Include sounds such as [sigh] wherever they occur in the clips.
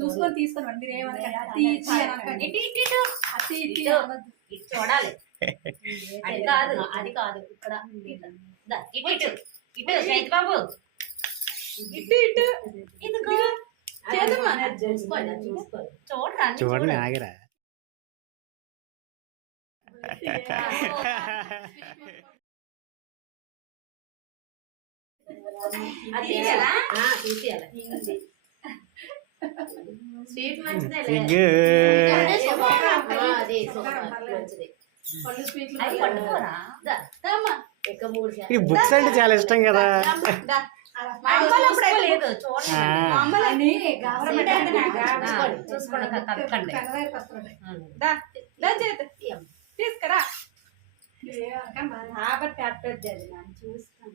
చూసుకొని చూడాలి. అది కాదు అది కాదు. ఇక్కడ ఇటు. ఇటు ఇటు. చైతు బాబు. ఇటు ఇటు. ఇదిగో చూడండి. ఆగిరా. [laughs] [laughs] ఇక మూడు ఈ బుక్స్ అంటే చాలా ఇష్టం కదా. తీసుకురా. చూస్తాను.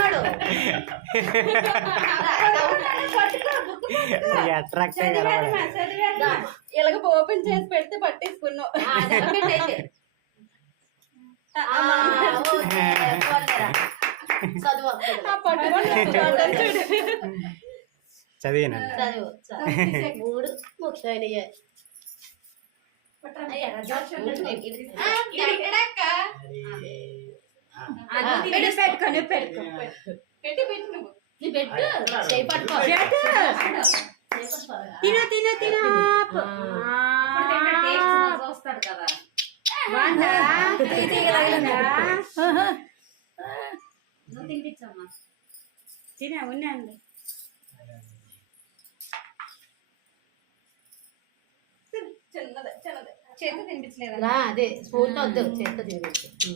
అట్రాక్ట్. ఇలాగ ఓపెన్ చేసి పెడితే పట్టేసుకున్నావు ఆ, అది ఎలా పెట్టేసి. ఆ, ఓకే, పోలేరా. చదువు వస్తుంది. చదివినండి చదువు చదువు. మూడు ముఖ్యమైనవి పెట్టుకొని పెట్టుకో పెట్టి పెట్టి నువ్వు. నీ పెట్టు చేయి పట్టుకో. పెట్టు. చేయి పట్టుకో. తిన తిన తిన. ఆపు. ఇప్పుడు తింటే taste నువ్వు చూస్తాడు కదా. బాగుందా? బాగుందా? నువ్వు తినిపించమ్మా. తిన ఉన్నాను చిన్నదే చిన్నదే. చేతి తినిపించలేదా? అదే స్పూన్తో వద్దు చేత్తో తినిపించు.